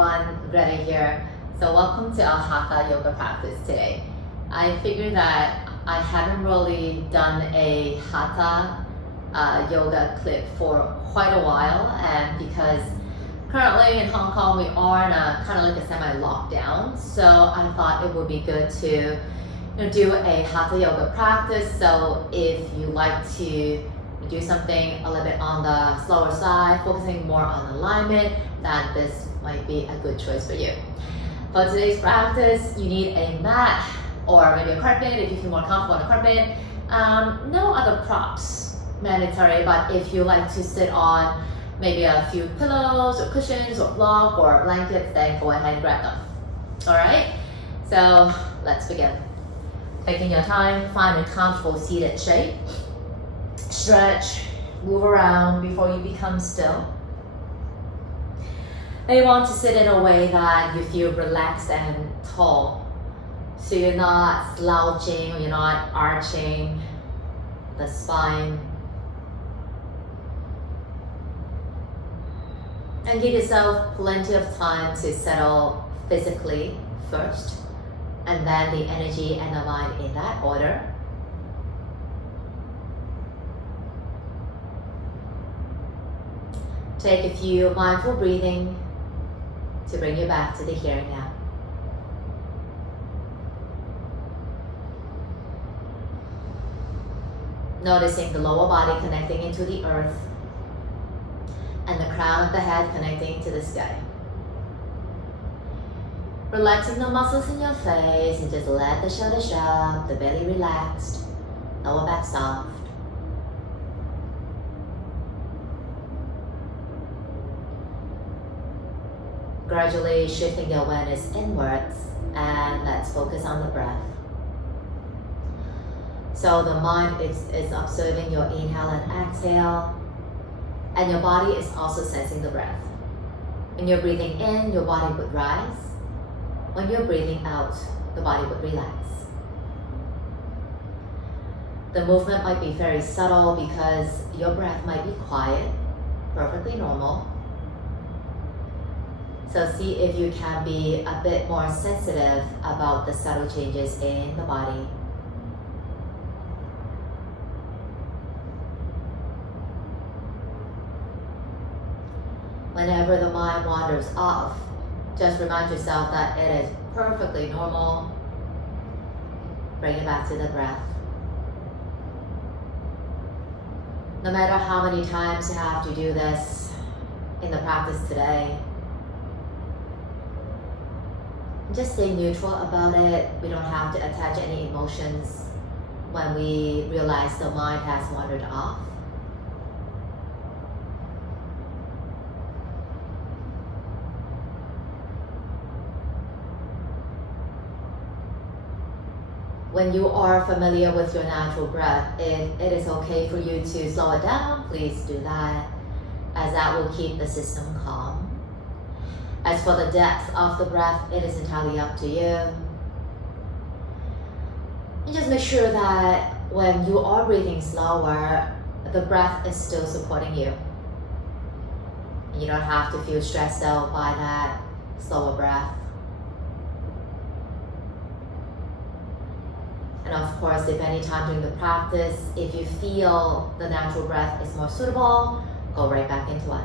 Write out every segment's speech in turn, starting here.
everyone, Greta here. So welcome to our Hatha yoga practice today. I figured that I haven't really done a Hatha yoga clip for quite a while, and because currently in Hong Kong we are in a kind of like a semi-lockdown, so I thought it would be good to do a Hatha yoga practice. So if you like to do something a little bit on the slower side, focusing more on alignment, then this might be a good choice for you. For today's practice, you need a mat or maybe a carpet if you feel more comfortable on a carpet. No other props mandatory, but if you like to sit on maybe a few pillows or cushions or block or blankets, then go ahead and grab them. All right, so let's begin. Taking your time, find a comfortable seated shape. Stretch, move around before you become still. And you want to sit in a way that you feel relaxed and tall. So you're not slouching or you're not arching the spine. And give yourself plenty of time to settle physically first, and then the energy and the mind in that order. Take a few mindful breathing to bring you back to the here and now. Noticing the lower body connecting into the earth and the crown of the head connecting to the sky. Relaxing the muscles in your face and just let the shoulders drop, the belly relaxed, lower back soft. Gradually shifting the awareness inwards, and let's focus on the breath. So the mind is observing your inhale and exhale, and your body is also sensing the breath. When you're breathing in, your body would rise. When you're breathing out, the body would relax. The movement might be very subtle because your breath might be quiet, perfectly normal. So see if you can be a bit more sensitive about the subtle changes in the body. Whenever the mind wanders off, just remind yourself that it is perfectly normal. Bring it back to the breath. No matter how many times you have to do this in the practice today, just stay neutral about it. We don't have to attach any emotions when we realize the mind has wandered off. When you are familiar with your natural breath, if it is okay for you to slow it down, please do that, as that will keep the system calm. As for the depth of the breath, it is entirely up to you. And just make sure that when you are breathing slower, the breath is still supporting you. You don't have to feel stressed out by that slower breath. And of course, if any time during the practice, if you feel the natural breath is more suitable, go right back into it.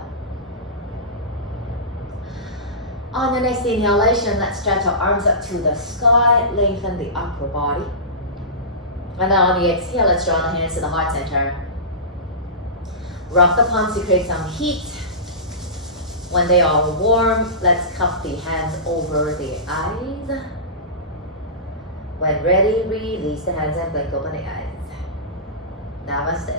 On the next inhalation, let's stretch our arms up to the sky, lengthen the upper body. And then on the exhale, let's draw the hands to the heart center. Rock the palms to create some heat. When they are warm, let's cup the hands over the eyes. When ready, release the hands and blink open the eyes. Namaste.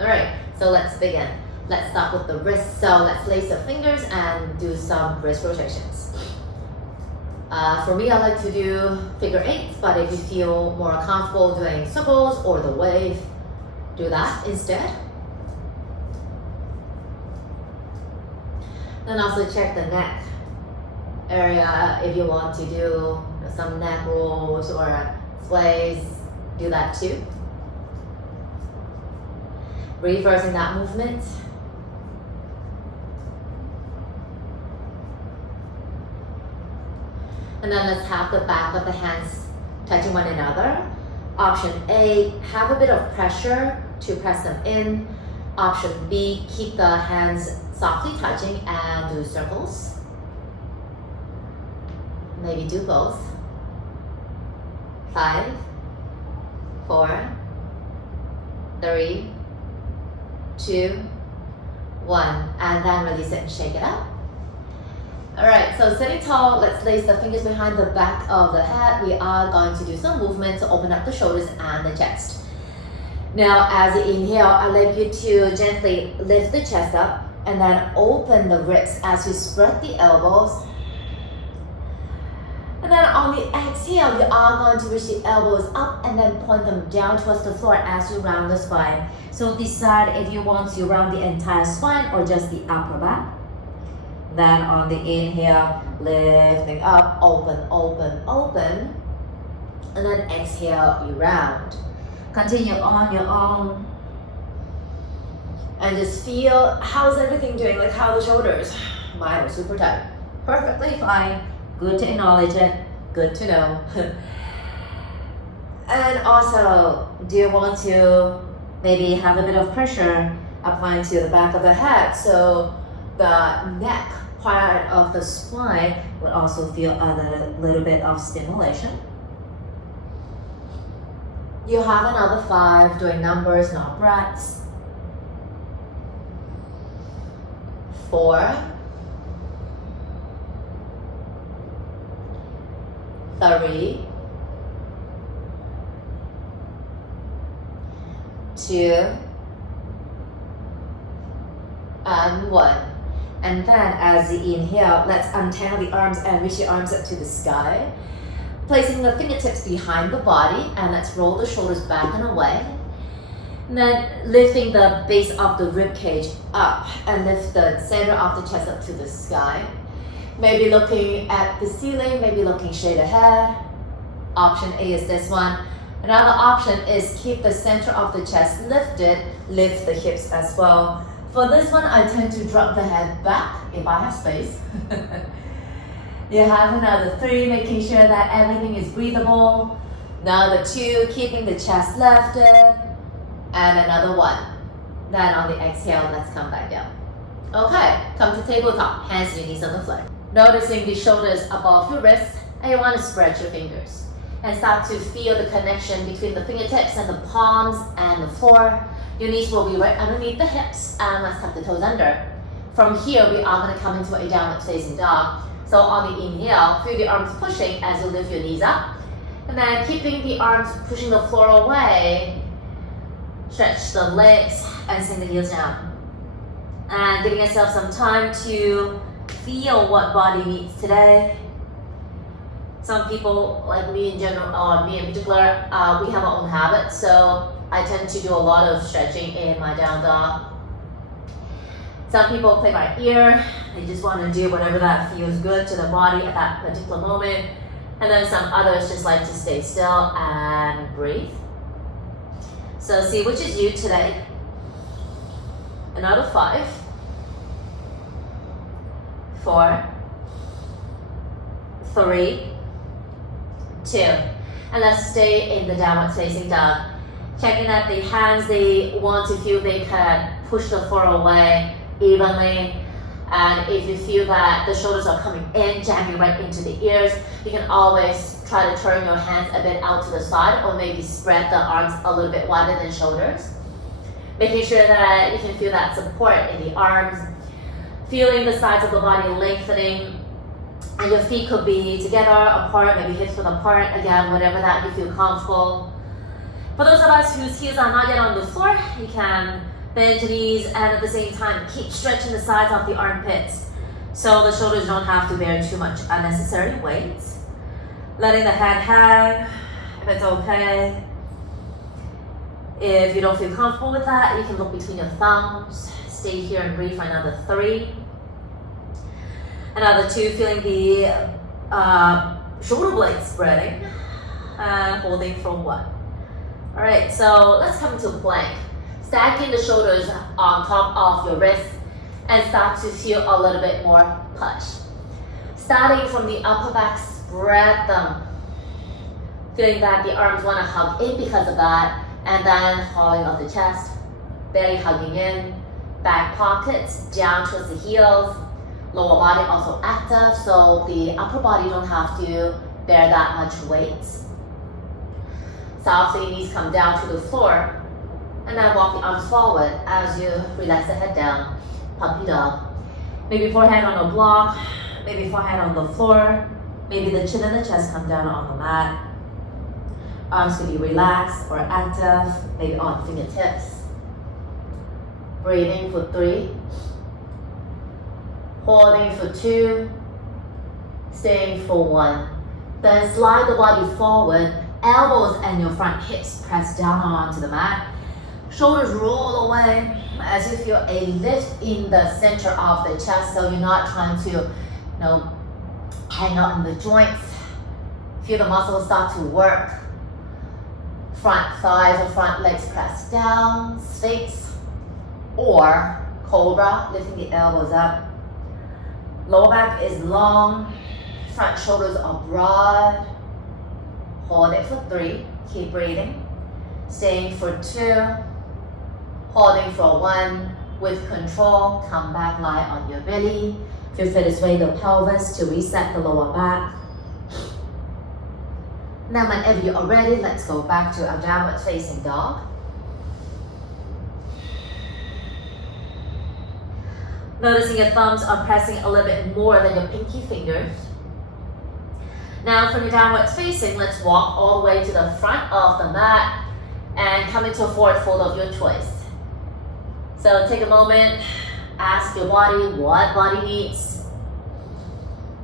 All right, so let's begin. Let's start with the wrists. So let's lace the fingers and do some wrist rotations. For me, I like to do figure eights, but if you feel more comfortable doing circles or the wave, do that instead. Then also check the neck area. If you want to do some neck rolls or sways, do that too. Reversing that movement. And then let's have the back of the hands touching one another. Option A, have a bit of pressure to press them in. Option B, keep the hands softly touching and do circles. Maybe do both. 5, 4, 3, 2, 1. And then release it and shake it out. Alright, so sitting tall, let's place the fingers behind the back of the head. We are going to do some movement to open up the shoulders and the chest. Now, as you inhale, I'd like you to gently lift the chest up and then open the ribs as you spread the elbows. And then on the exhale, you are going to reach the elbows up and then point them down towards the floor as you round the spine. So decide if you want to round the entire spine or just the upper back. Then on the inhale, lifting up, open, open, open. And then exhale, you round. Continue on your own. And just feel, how's everything doing? Like how are the shoulders? Mine are super tight. Perfectly fine. Good to acknowledge it. Good to know. And also, do you want to maybe have a bit of pressure applying to the back of the head? So the neck part of the spine would also feel a little bit of stimulation. You have another 5, doing numbers, not breaths. 4, 3, 2, and 1. And then as you inhale, let's untangle the arms and reach your arms up to the sky. Placing the fingertips behind the body, and let's roll the shoulders back and away. And then lifting the base of the rib cage up and lift the center of the chest up to the sky. Maybe looking at the ceiling, maybe looking straight ahead. Option A is this one. Another option is keep the center of the chest lifted, lift the hips as well. For this one, I tend to drop the head back if I have space. You have another 3, making sure that everything is breathable. Another 2, keeping the chest lifted. And another 1. Then on the exhale, let's come back down. Okay, come to tabletop, hands and your knees on the floor. Noticing the shoulders above your wrists, and you want to spread your fingers. And start to feel the connection between the fingertips and the palms and the floor. Your knees will be right underneath the hips, and let's tuck the toes under. From here, we are going to come into a downward facing dog. So on the inhale, feel the arms pushing as you lift your knees up. And then keeping the arms pushing the floor away, stretch the legs and sink the heels down. And giving yourself some time to feel what body needs today. Some people, like me in general, or me in particular, we have our own habits. So I tend to do a lot of stretching in my down dog. Some people play by ear. They just want to do whatever that feels good to the body at that particular moment. And then some others just like to stay still and breathe. So see which is you today. Another 5, 4, 3, 2. And let's stay in the downward facing dog. Checking that the hands, they want to feel they can push the floor away evenly. And if you feel that the shoulders are coming in, jamming right into the ears, you can always try to turn your hands a bit out to the side, or maybe spread the arms a little bit wider than shoulders. Making sure that you can feel that support in the arms, feeling the sides of the body lengthening, and your feet could be together, apart, maybe hips width apart, again, whatever that you feel comfortable. For those of us whose heels are not yet on the floor, you can bend your knees and at the same time keep stretching the sides of the armpits so the shoulders don't have to bear too much unnecessary weight. Letting the head hang, if it's okay. If you don't feel comfortable with that, you can look between your thumbs. Stay here and breathe for another 3. Another 2, feeling the shoulder blades spreading. And holding for 1. Alright, so let's come into plank. Stacking the shoulders on top of your wrists and start to feel a little bit more push. Starting from the upper back spread them. Feeling that the arms want to hug in because of that, and then hauling up the chest, belly hugging in, back pockets down towards the heels, lower body also active, so the upper body don't have to bear that much weight. Softly, knees come down to the floor, and then walk the arms forward as you relax the head down, puppy dog. Maybe forehead on a block, maybe forehead on the floor, maybe the chin and the chest come down on the mat. Arms can be relaxed or active, maybe on fingertips. Breathing for 3. Holding for 2. Staying for 1. Then slide the body forward, elbows and your front hips press down onto the mat. Shoulders roll away as you feel a lift in the center of the chest, so you're not trying to, hang out in the joints. Feel the muscles start to work. Front thighs or front legs press down, Sphinx, or Cobra, lifting the elbows up. Lower back is long, front shoulders are broad. Hold it for 3, keep breathing. Staying for 2, holding for 1. With control, come back, lie on your belly. If you feel this way, the pelvis to reset the lower back. Now whenever you are ready, let's go back to our downward facing dog. Noticing your thumbs are pressing a little bit more than your pinky fingers. Now from your downward facing, let's walk all the way to the front of the mat and come into a forward fold of your choice. So take a moment, ask your body what body needs.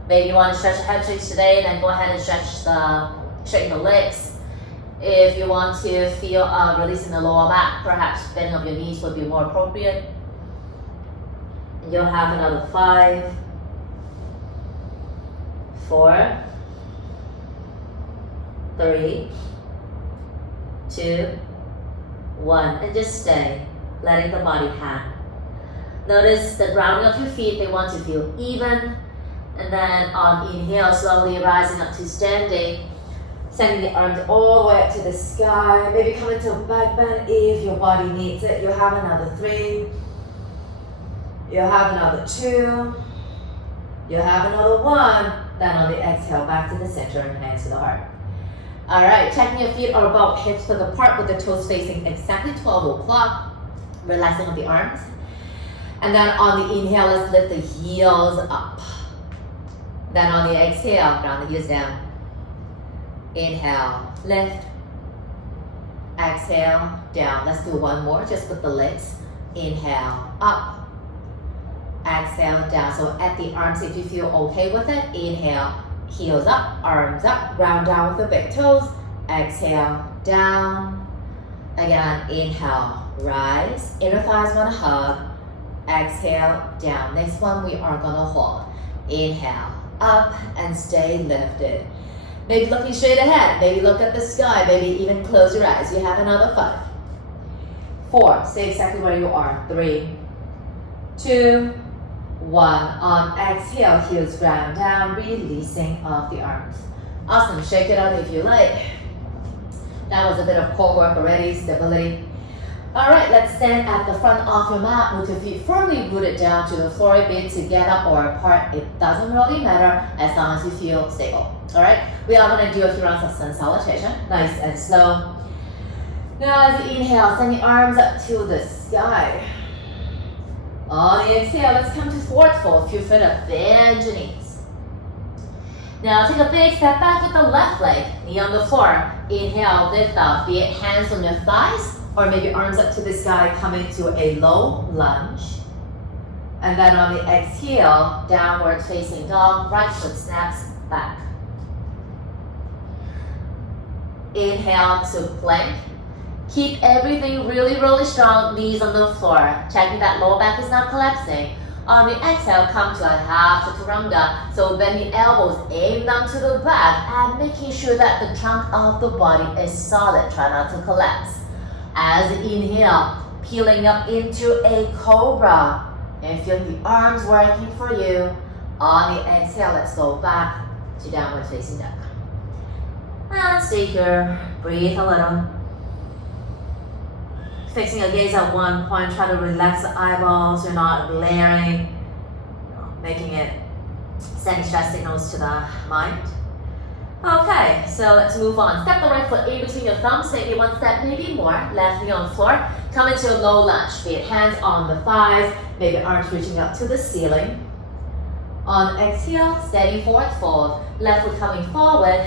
Maybe you want to stretch the hamstrings today, then go ahead and straighten the legs. If you want to feel release in the lower back, perhaps bending of your knees would be more appropriate. And you'll have another 5, 4, 3, 2, 1, and just stay, letting the body hang. Notice the grounding of your feet, they want to feel even, and then on inhale, slowly rising up to standing, sending the arms all the way up to the sky, maybe come into a back bend if your body needs it. You'll have another 3, you'll have another 2, you'll have another 1, then on the exhale, back to the center and hands to the heart. All right, checking your feet are about hips width apart with the toes facing exactly 12 o'clock. Relaxing of the arms. And then on the inhale, let's lift the heels up. Then on the exhale, ground the heels down. Inhale, lift. Exhale, down. Let's do one more, just with the legs. Inhale, up. Exhale, down. So at the arms, if you feel okay with it, inhale, heels up, arms up, ground down with the big toes. Exhale, down. Again, inhale, rise. Inner thighs want to hug. Exhale, down. Next one, we are going to hold. Inhale, up, and stay lifted. Maybe looking straight ahead. Maybe look at the sky. Maybe even close your eyes. You have another 5, 4. Stay exactly where you are. 3, 2, 1. On exhale, heels ground down, releasing of the arms. Awesome. Shake it out if you like. That was a bit of core work already, stability. All right, let's stand at the front of your mat with your feet firmly rooted down to the floor, be it together or apart. It doesn't really matter as long as you feel stable. All right, we are going to do a few rounds of sun salutation, nice and slow. Now as you inhale, send the arms up to the sky. On the exhale, let's come to forward fold. If you feel it, bend your knees. Now take a big step back with the left leg, knee on the floor. Inhale, lift up, be it hands on your thighs, or maybe arms up to the sky, coming to a low lunge. And then on the exhale, downward facing dog, right foot snaps back. Inhale to plank. Keep everything really, really strong, knees on the floor. Checking that lower back is not collapsing. On the exhale, come to a half chaturanga. So bend the elbows, aim down to the back, and making sure that the trunk of the body is solid. Try not to collapse. As you inhale, peeling up into a cobra. And feel the arms working for you. On the exhale, let's go back. to downward facing dog. And stay here, breathe a little. Fixing your gaze at one point, try to relax the eyeballs, you're not glaring, making it, sending stress signals to the mind. Okay, so let's move on. Step the right foot in between your thumbs, maybe one step, maybe more. Left knee on the floor. Come into a low lunge. Feet, hands on the thighs, maybe arms reaching up to the ceiling. On exhale, steady forward fold. Left foot coming forward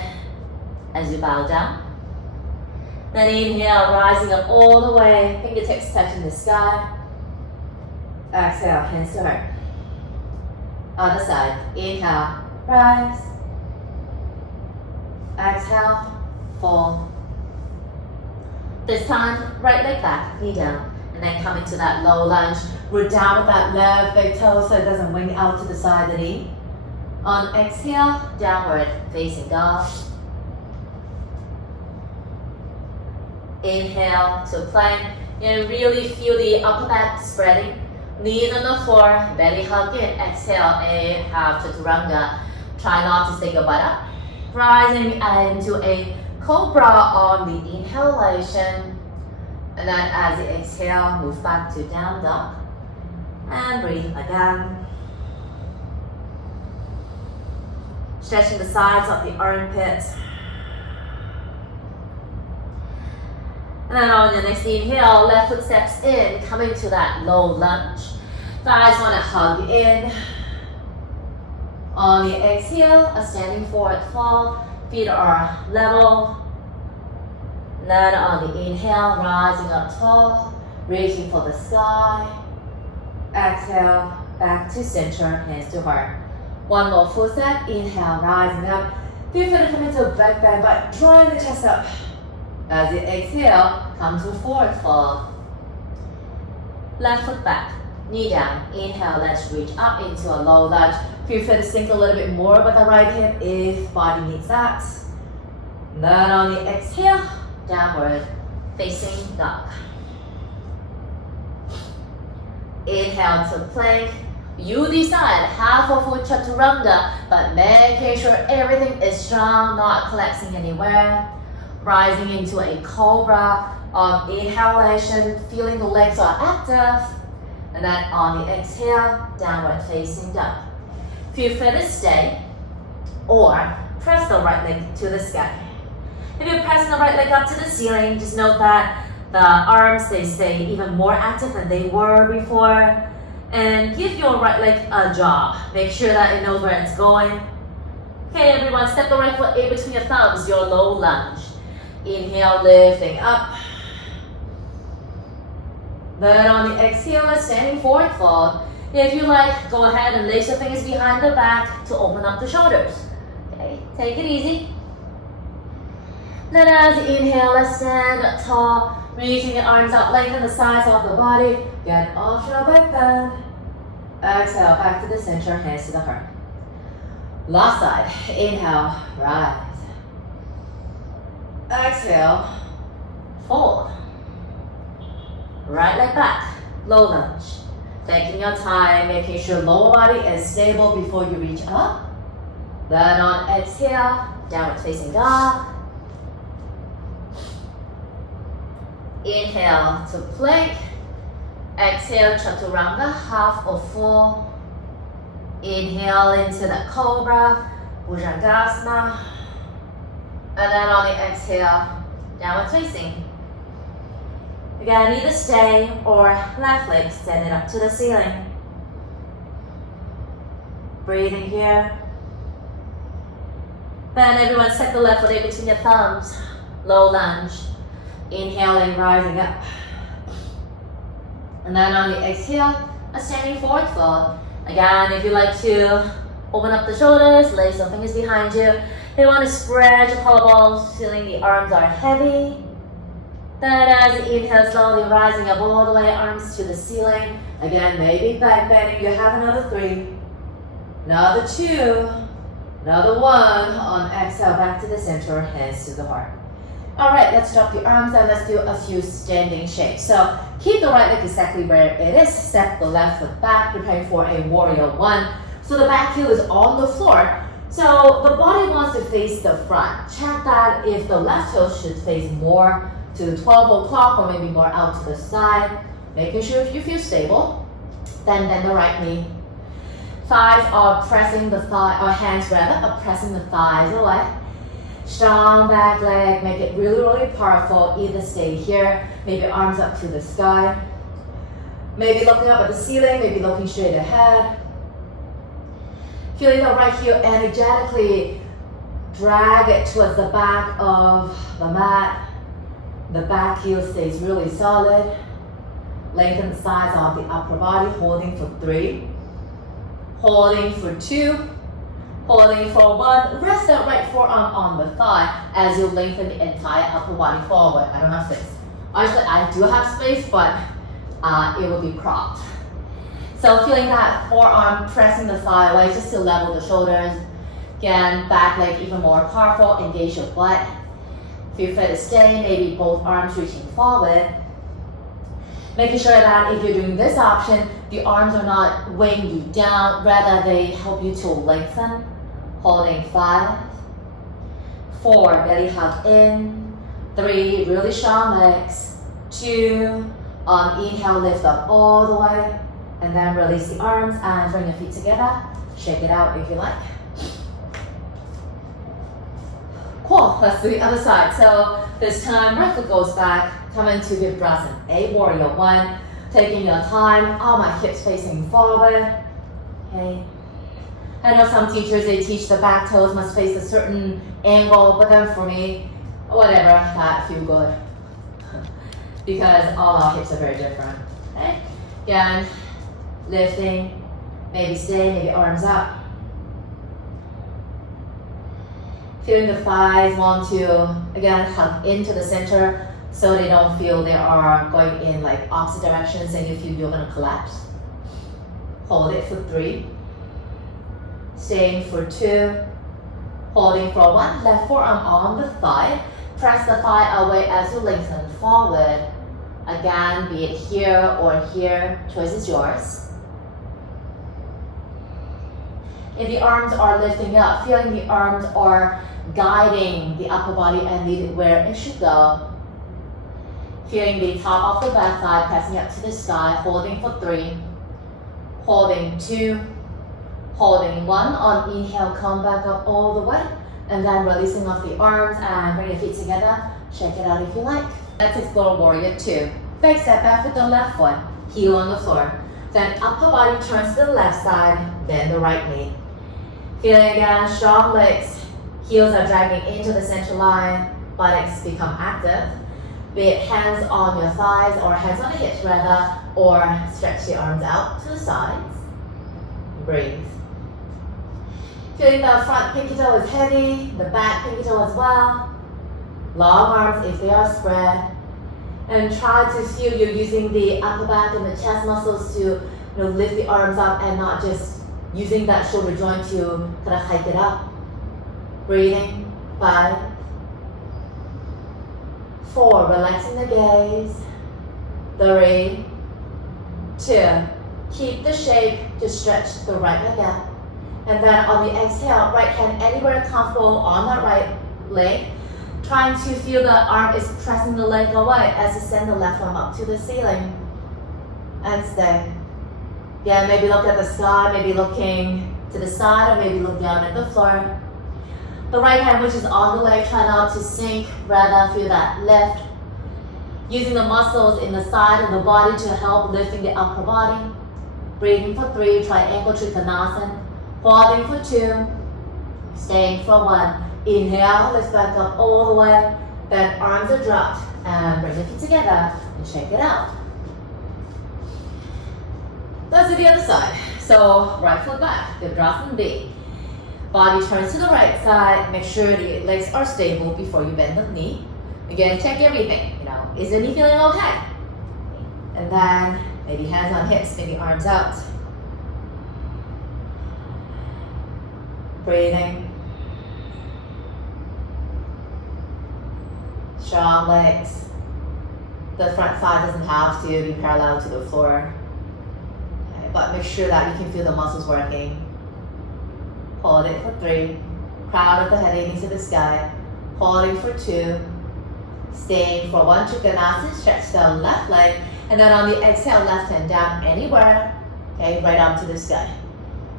as you bow down. Then inhale, rising up all the way, fingertips touching the sky. Exhale, hands to heart. Other side, inhale, rise. Exhale, fold. This time, right leg back, knee down, and then come into that low lunge. Root down with that left big toe so it doesn't wing out to the side of the knee. On exhale, downward facing dog. Inhale to plank, and really feel the upper back spreading. Knees on the floor, belly hug in. Exhale, a half chaturanga. Try not to stick your butt up. Rising into a cobra on the inhalation. And then as you exhale, move back to down dog. And breathe again. Stretching the sides of the armpits. And then on the next inhale, left foot steps in, coming to that low lunge. Thighs want to hug in. On the exhale, a standing forward fold. Feet are level. Then on the inhale, rising up tall, reaching for the sky. Exhale, back to center, hands to heart. One more full set. Inhale, rising up. Feel free to come into a back bend, but drawing the chest up. As you exhale, come to forward fold. Left foot back, knee down. Inhale, let's reach up into a low lunge. Feel free to sink a little bit more with the right hip if body needs that. Then on the exhale, downward facing dog. Inhale to plank. You decide half of full chaturanga, but making sure everything is strong, not collapsing anywhere. Rising into a cobra on inhalation, feeling the legs are active. And then on the exhale, downward facing dog. Feel free to stay or press the right leg to the sky. If you're pressing the right leg up to the ceiling, just note that the arms, they stay even more active than they were before. And give your right leg a jog. Make sure that it knows where it's going. Okay, everyone, step the right foot in between your thumbs, your low lunge. Inhale, lifting up. Then on the exhale, standing forward fold. If you like, go ahead and lace your fingers behind the back to open up the shoulders. Okay, take it easy. Then as you inhale, let's stand up tall, reaching your arms out, lengthen the sides of the body. Get off your back bend. Exhale, back to the center, hands to the heart. Last side, inhale, rise. Exhale, fold. Right leg back, low lunge. Taking your time, making sure lower body is stable before you reach up. Then on exhale, downward facing dog. Inhale to plank. Exhale, chaturanga, half or full. Inhale into the cobra, bhujangasana. And then on the exhale, downward facing. Again, either stay or left leg extended up to the ceiling. Breathing here. Then everyone set the left foot in between your thumbs. Low lunge. Inhaling, rising up. And then on the exhale, a standing forward fold. Again, if you like to open up the shoulders, lace your fingers behind you. If you want to spread your collarbones, feeling the arms are heavy. Then as you inhale, slowly rising up all the way, arms to the ceiling. Again, maybe back bending. You have another 3, another 2, another 1. On exhale, back to the center, hands to the heart. All right, let's drop the arms and let's do a few standing shakes. So keep the right leg exactly where it is. Step the left foot back, preparing for a warrior 1. So the back heel is on the floor. So the body wants to face the front. Check that if the left toe should face more to 12 o'clock or maybe more out to the side. Making sure you feel stable. Then bend the right knee. Thighs are pressing the thigh, or hands rather, are pressing the thighs away. Strong back leg, make it really, really powerful. Either stay here, maybe arms up to the sky. Maybe looking up at the ceiling, maybe looking straight ahead. Feeling the right heel energetically drag it towards the back of the mat. The back heel stays really solid. Lengthen the sides of the upper body, holding for 3. Holding for 2. Holding for 1. Rest that right forearm on the thigh as you lengthen the entire upper body forward. I don't have space. Actually, I do have space, but it will be cropped. So feeling that forearm pressing the thigh away just to level the shoulders. Again, back leg even more powerful. Engage your butt. Feel free to stay, maybe both arms reaching forward. Making sure that if you're doing this option, the arms are not weighing you down, rather they help you to lengthen. Holding 5, 4, belly hug in, 3, really strong legs, 2, on inhale, lift up all the way, and then release the arms and bring your feet together. Shake it out if you like. Cool, let's do the other side. So this time, right foot goes back, come into Virabhadrasana, a warrior 1, taking your time, all my hips facing forward, okay. I know some teachers, they teach the back toes must face a certain angle, but then for me, whatever, that feels good. Because all our hips are very different, okay? Again, lifting, maybe stay, maybe arms up. Feeling the thighs want to, again, hug into the center so they don't feel they are going in like opposite directions and you feel you're gonna collapse. Hold it for 3. Staying for 2. Holding for 1. Left forearm on the thigh. Press the thigh away as you lengthen forward. Again, be it here or here, choice is yours. If the arms are lifting up, feeling the arms are guiding the upper body and lead it where it should go. Feeling the top of the back thigh pressing up to the sky, holding for 3. Holding 2. Holding 1, on inhale, come back up all the way, and then releasing off the arms and bring your feet together. Check it out if you like. Let's explore warrior 2. Big step back with the left foot, heel on the floor. Then upper body turns to the left side, bend the right knee. Feeling again, strong legs. Heels are dragging into the center line, buttocks become active. Be it hands on your thighs or hands on the hips rather, or stretch the arms out to the sides. Breathe. Feeling the front pinky toe is heavy, the back pinky toe as well. Long arms if they are spread. And try to feel you're using the upper back and the chest muscles to lift the arms up and not just using that shoulder joint to kind of hike it up. Breathing. 5, 4, relaxing the gaze. 3, 2, keep the shape to stretch the right leg out. And then on the exhale, right hand anywhere comfortable on that right leg. Trying to feel the arm is pressing the leg away as you send the left arm up to the ceiling. And stay. Yeah, maybe look at the sky, maybe looking to the side, or maybe look down at the floor. The right hand, which is on the leg, try not to sink, rather feel that lift. Using the muscles in the side of the body to help lifting the upper body. Breathing for 3, triangle trikonasana. Holding for 2, staying for 1. Inhale, lift back up all the way. Then arms are dropped and bring your feet together and shake it out. Let's do the other side. So right foot back, Virabhadrasana B. Body turns to the right side. Make sure the legs are stable before you bend the knee. Again, check everything. Is the knee feeling okay? And then maybe hands on hips, maybe arms out. Breathing. Strong legs. The front thigh doesn't have to be parallel to the floor. Okay, but make sure that you can feel the muscles working. hold it for 3, crown of the head aiming to the sky, holding for 2, staying for 1, Trikonasana, stretch the left leg, and then on the exhale, left hand down anywhere, okay, right up to the sky.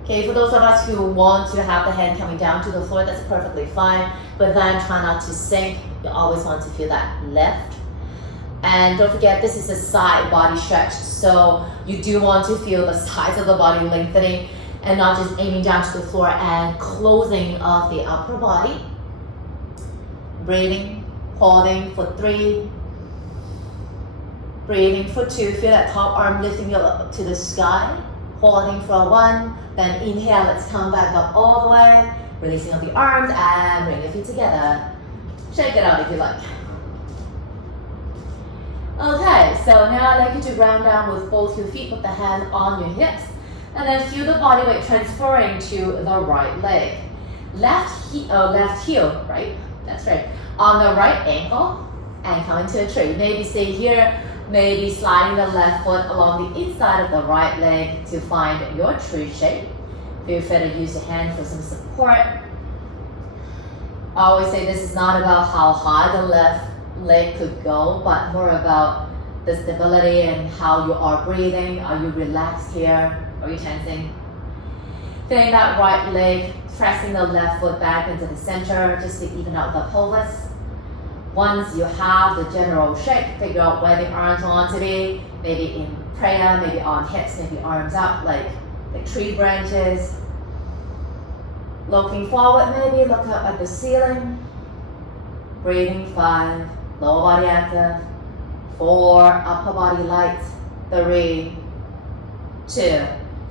Okay, for those of us who want to have the hand coming down to the floor, that's perfectly fine, but then try not to sink. You always want to feel that lift. And don't forget, this is a side body stretch, so you do want to feel the sides of the body lengthening and not just aiming down to the floor and closing off the upper body. Breathing, holding for 3, breathing for 2, feel that top arm lifting you up to the sky, holding for 1, then inhale, let's come back up all the way, releasing up the arms and bring your feet together. Shake it out if you like. Okay, so now I'd like you to ground down with both your feet, put the hand on your hips, and then feel the body weight transferring to the right leg. Left heel, right? That's right. On the right ankle, and come into a tree. Maybe stay here, maybe sliding the left foot along the inside of the right leg to find your tree shape. Feel free to use your hand for some support. I always say this is not about how high the left leg could go, but more about the stability and how you are breathing. Are you relaxed here? Are you tensing? Feeling that right leg, pressing the left foot back into the center just to even out the pelvis. Once you have the general shape, figure out where the arms want to be. Maybe in prayer, maybe on hips, maybe arms up like tree branches. Looking forward, maybe look up at the ceiling. Breathing 5, lower body active. 4, upper body light. 3, 2,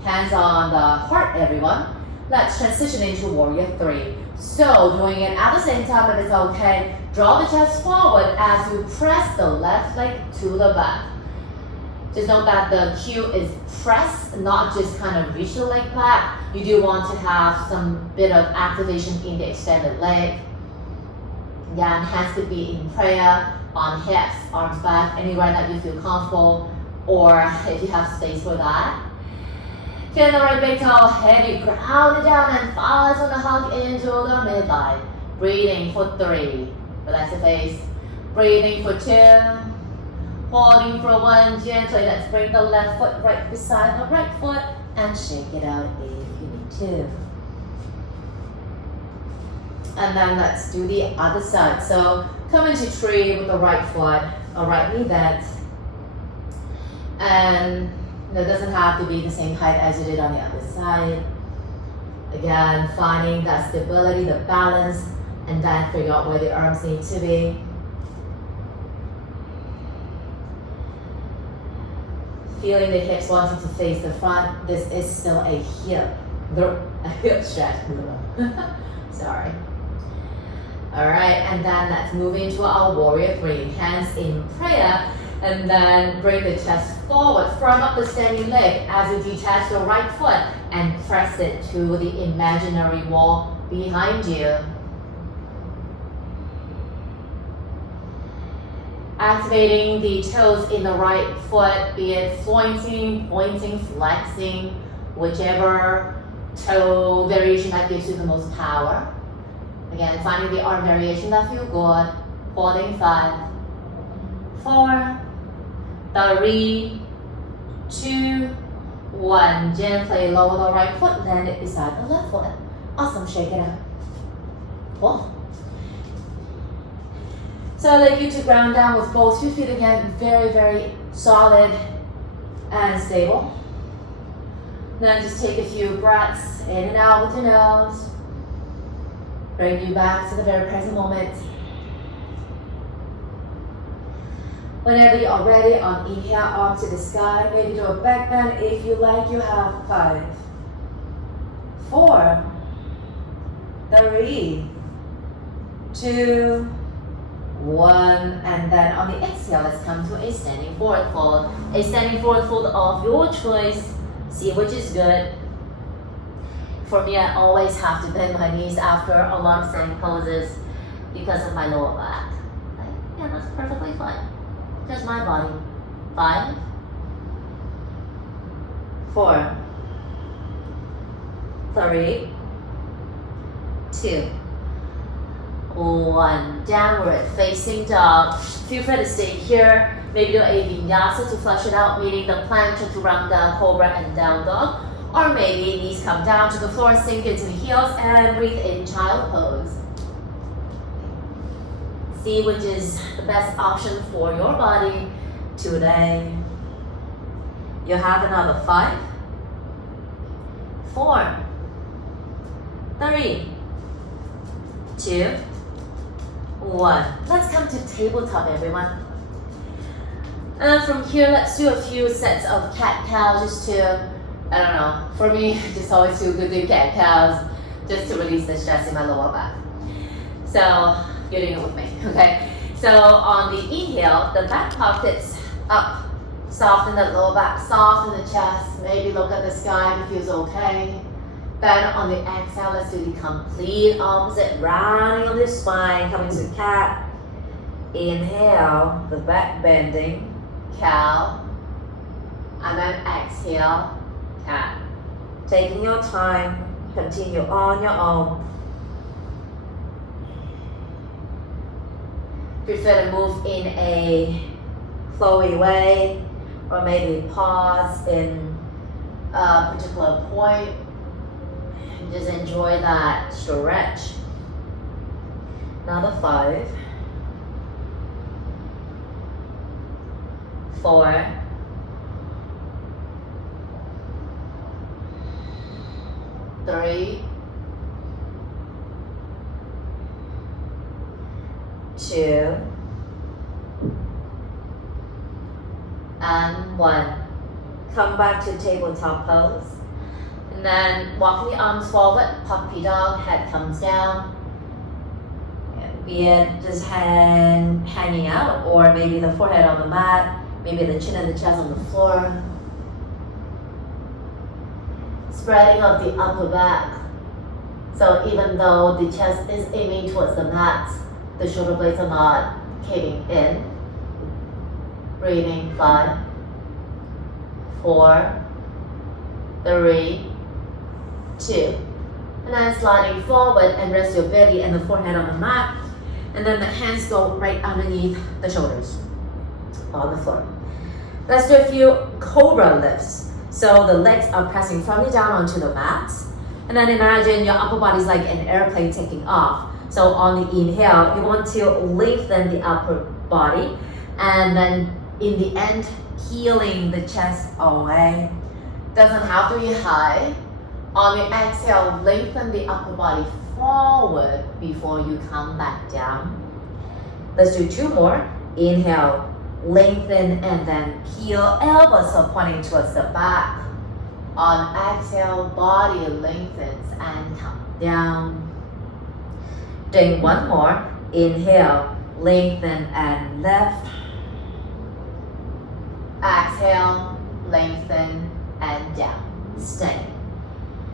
hands on the heart, everyone. Let's transition into warrior 3. So doing it at the same time, if it's okay, draw the chest forward as you press the left leg to the back. Just note that the cue is press, not just kind of reach the leg back. You do want to have some bit of activation in the extended leg. Again, hands could be in prayer, on hips, arms back, anywhere that you feel comfortable, or if you have space for that. Feel the right big toe heavy, ground it down and follow the hug into the midline. Breathing for 3, relax the face. Breathing for 2. Holding for 1, gently, let's bring the left foot right beside the right foot and shake it out if you need to. And then let's do the other side. So come into tree with the right foot, a right knee bent. And it doesn't have to be the same height as you did on the other side. Again, finding that stability, the balance, and then figure out where the arms need to be. Feeling the hips wanting to face the front. This is still a hip stretch. Sorry. All right, and then let's move into our warrior 3. Hands in prayer, and then bring the chest forward, firm up the standing leg as you detach the right foot and press it to the imaginary wall behind you. Activating the toes in the right foot, be it pointing, flexing, whichever toe variation that gives you the most power. Again, finding the arm variation that feels good. Holding 5, 4, 3, 2, 1. Gently lower the right foot, land it beside the left foot. Awesome, shake it out. Cool. So I'd like you to ground down with both your feet again, very, very solid and stable. Then just take a few breaths in and out with your nose. Bring you back to the very present moment. Whenever you are ready, on inhale, arm to the sky. Maybe do a back bend if you like. You have 5, 4, 3, 2, 1, and then on the exhale, let's come to a standing forward fold. A standing forward fold of your choice. See which is good. For me, I always have to bend my knees after a lot of standing poses because of my lower back. Yeah, that's perfectly fine. Just my body. 5, 4, 3, 2, 1. Downward facing dog. Feel free to stay here. Maybe do a vinyasa to flush it out, meaning the plank, chaturanga, cobra, and down dog. Or maybe knees come down to the floor, sink into the heels, and breathe in child pose. See which is the best option for your body today. You have another 5, 4, 3, 2, 1. Let's come to tabletop, everyone. And from here, let's do a few sets of cat-cow just to, I don't know, for me, just always feel good doing cat-cows just to release the stress in my lower back. So, you're doing it with me, okay? So, on the inhale, the back pockets up, soften the lower back, soften the chest, maybe look at the sky if it feels okay. Then on the exhale, let's do the complete opposite, rounding of the spine, coming to cat. Inhale, the back bending, cow, and then exhale, cat. Taking your time, continue on your own. Prefer to move in a flowy way, or maybe pause in a particular point. Just enjoy that stretch. Another 5, 4, 3, 2, and 1. Come back to tabletop pose. And then walking the arms forward, puppy dog, head comes down. Be it just hanging out, or maybe the forehead on the mat, maybe the chin and the chest on the floor. Spreading of the upper back. So even though the chest is aiming towards the mat, the shoulder blades are not caving in. Breathing 5, 4, 3, 2. And then sliding forward and rest your belly and the forehead on the mat. And then the hands go right underneath the shoulders on the floor. Let's do a few cobra lifts. So the legs are pressing firmly down onto the mat. And then imagine your upper body is like an airplane taking off. So on the inhale, you want to lengthen the upper body. And then in the end, peeling the chest away. Doesn't have to be high. On the exhale, lengthen the upper body forward before you come back down. Let's do 2 more. Inhale, lengthen, and then peel. Elbows are pointing towards the back. On exhale, body lengthens and come down. Doing 1 more. Inhale, lengthen and lift. Exhale, lengthen and down. Stay.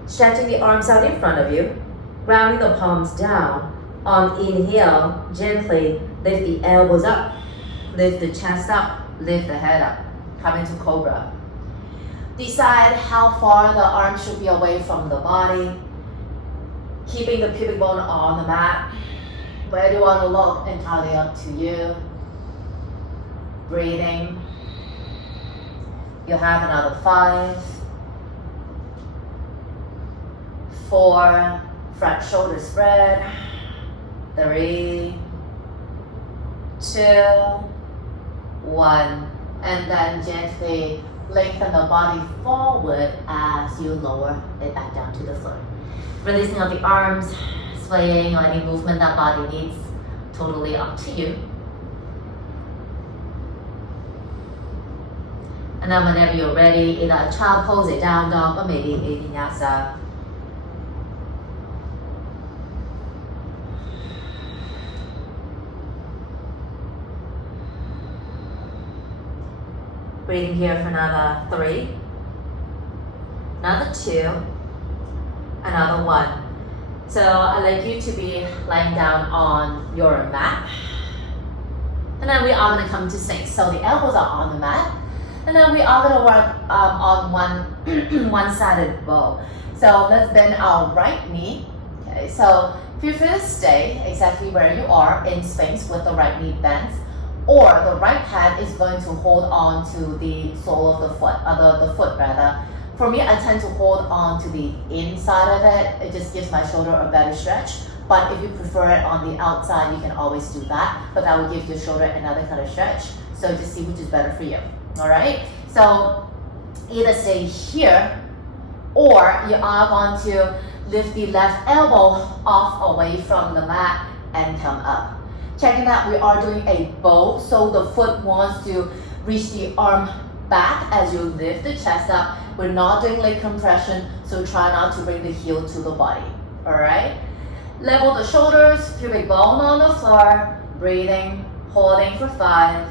Stretching the arms out in front of you, grounding the palms down. On inhale, gently lift the elbows up, lift the chest up, lift the head up. Come into cobra. Decide how far the arms should be away from the body. Keeping the pubic bone on the mat. Where do you want to look? Entirely up to you. Breathing. You have another 5, 4, front shoulder spread, 3, 2, 1, and then gently lengthen the body forward as you lower it back down to the floor. Releasing of the arms, swaying, or any movement that body needs, totally up to you. And then whenever you're ready, either a child pose, a down dog, or maybe a vinyasa. Breathing here for another 3, another 2, another 1. So I'd like you to be lying down on your mat. And then we are going to come to sink. So the elbows are on the mat. And then we are going to work on one one-sided bow. So let's bend our right knee. Okay. Okay, so feel free to stay exactly where you are in Sphinx with the right knee bent, or the right hand is going to hold on to the sole of the foot, the foot rather. For me, I tend to hold on to the inside of it. It just gives my shoulder a better stretch. But if you prefer it on the outside, you can always do that. But that will give your shoulder another kind of stretch. So just see which is better for you. All right? So either stay here, or you are going to lift the left elbow off away from the mat and come up. Checking that we are doing a bow, so the foot wants to reach the arm back as you lift the chest up. We're not doing leg compression, so try not to bring the heel to the body. All right? Level the shoulders, pubic bone on the floor, breathing, holding for 5,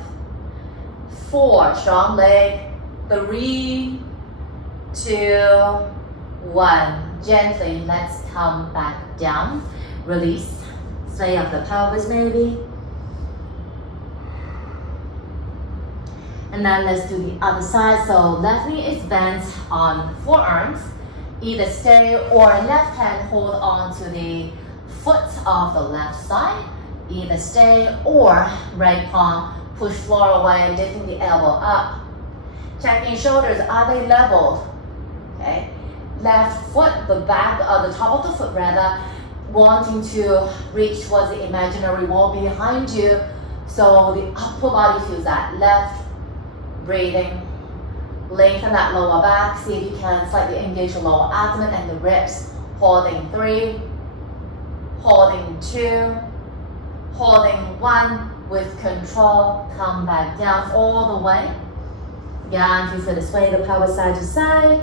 4, strong leg, 3, 2, 1. Gently, let's come back down. Release, sway of the pelvis maybe. And then let's do the other side. So left knee is bent on forearms. Either stay or left hand hold on to the foot of the left side. Either stay or right palm push floor away, lifting the elbow up. Checking shoulders, are they leveled? Okay. Left foot, the back, the top of the foot rather, wanting to reach towards the imaginary wall behind you. So the upper body feels that. Left, breathing. Lengthen that lower back. See if you can slightly engage the lower abdomen and the ribs. Holding 3, holding 2, holding 1. With control, come back down all the way. Again, feel free to sway the pelvis side to side.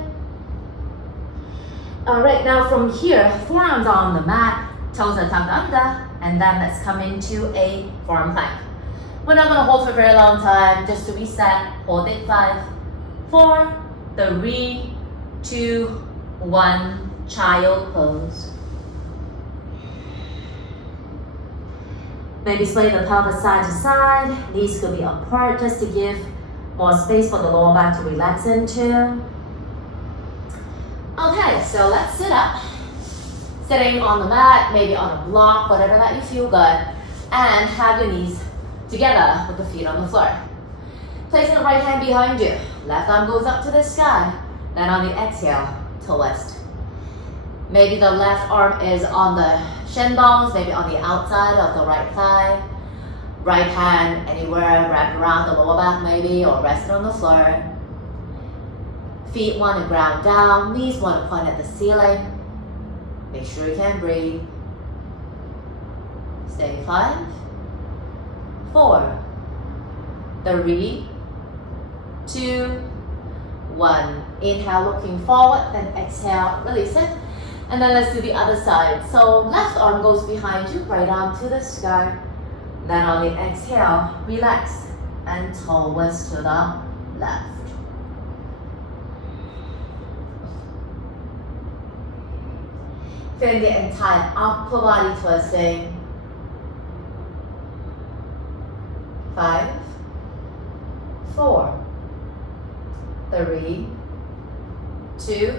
All right, now from here, forearms are on the mat, toes are tucked under, and then let's come into a forearm plank. We're not gonna hold for a very long time, just to reset, hold it 5, 4, 3, 2, 1, child pose. Maybe sway the pelvis side to side, knees could be apart just to give more space for the lower back to relax into. Okay, so let's sit up. Sitting on the mat, maybe on a block, whatever that you feel good, and have your knees together with the feet on the floor. Placing the right hand behind you, left arm goes up to the sky, then on the exhale, twist. Maybe the left arm is on the shin bones, maybe on the outside of the right thigh. Right hand anywhere wrapped around the lower back maybe, or rested on the floor. Feet want to ground down, knees want to point at the ceiling. Make sure you can breathe. Stay 5, 4, 3, 2, 1. Inhale, looking forward, then exhale, release it. And then let's do the other side. So left arm goes behind you, right arm to the sky. Then on the exhale, relax and twist to the left. Feeling the entire upper body twisting. 5, 4, 3, 2,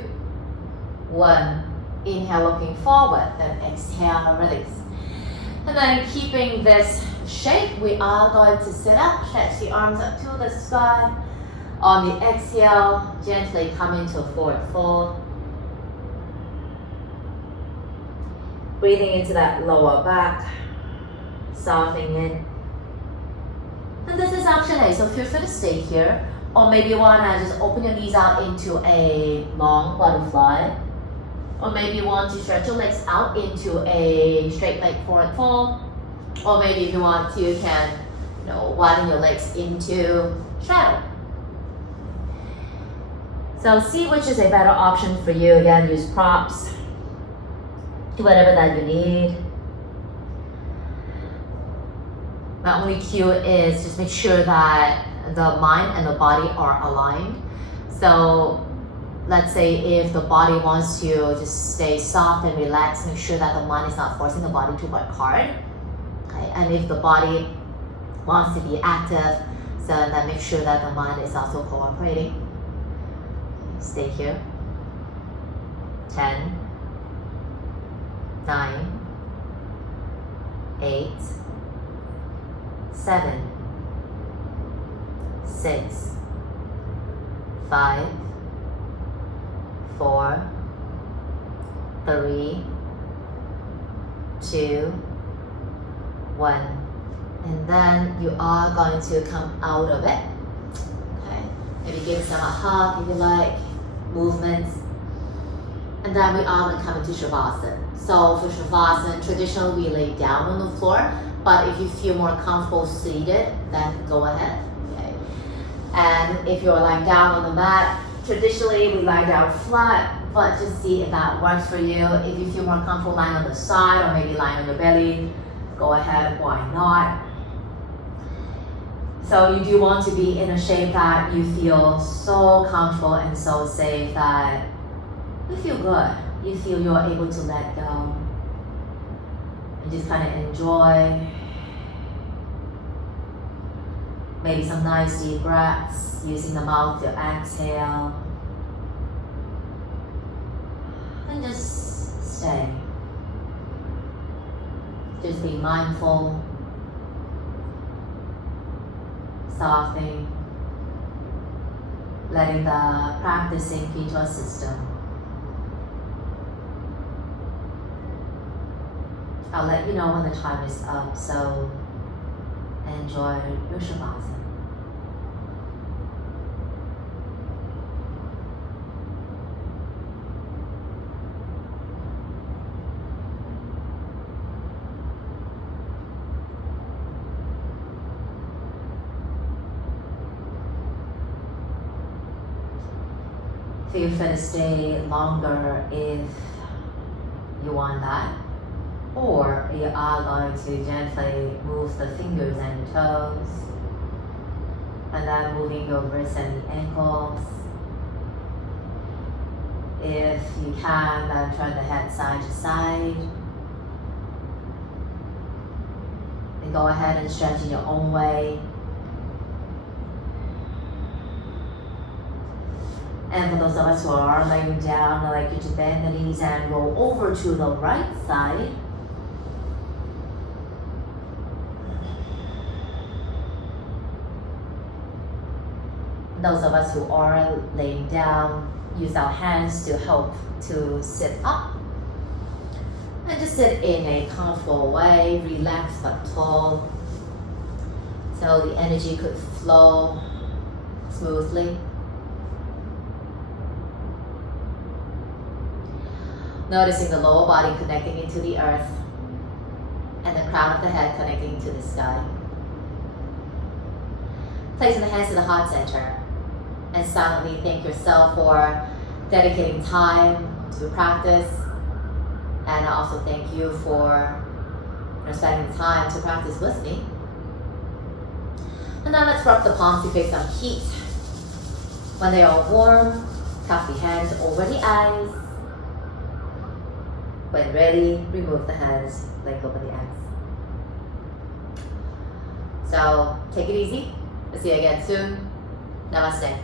1. Inhale, looking forward, then exhale, release. And then keeping this shape, we are going to sit up, stretch the arms up to the sky. On the exhale, gently come into a forward fold. Breathing into that lower back, softening in. And this is option A, so feel free to stay here. Or maybe you want to just open your knees out into a long butterfly. Or maybe you want to stretch your legs out into a straight leg forward fold. Or maybe if you want to, you can widen your legs into shadow. So see which is a better option for you. Again, use props. Do whatever that you need. My only cue is just make sure that the mind and the body are aligned. So let's say if the body wants to just stay soft and relaxed, make sure that the mind is not forcing the body to work hard. Okay? And if the body wants to be active, so then make sure that the mind is also cooperating. Stay here. 10, 9, 8, 7, 6, 5, 4, 3, 2, 1. And then you are going to come out of it. Okay. Maybe give yourself a hug if you like, movements. And then we are going to come into Shavasana. So for Shavasana, traditionally we lay down on the floor, but if you feel more comfortable seated, then go ahead. Okay. And if you're lying down on the mat, traditionally we lie down flat, but just see if that works for you. If you feel more comfortable lying on the side or maybe lying on your belly, go ahead, why not? So you do want to be in a shape that you feel so comfortable and so safe that you feel good. You feel you're able to let go. And just kind of enjoy maybe some nice deep breaths, using the mouth to exhale. And just stay. Just be mindful, softening, letting the practice sink into our system. I'll let you know when the time is up, so enjoy your Shavasana. Feel free to stay longer if you want that, or you are going to gently move the fingers and toes, and then moving your wrists and the ankles. If you can, then turn the head side to side, and go ahead and stretch in your own way. And for those of us who are laying down, I like you to bend the knees and roll over to the right side. Those of us who are laying down, use our hands to help to sit up. And just sit in a comfortable way, relaxed but tall, so the energy could flow smoothly. Noticing the lower body connecting into the earth and the crown of the head connecting to the sky. Placing the hands to the heart center and silently thank yourself for dedicating time to practice. And I also thank you for spending time to practice with me. And now let's rub the palms to create some heat. When they are warm, cup the hands over the eyes. When ready, remove the hands, let go of the eyes. So take it easy. We'll see you again soon. Namaste.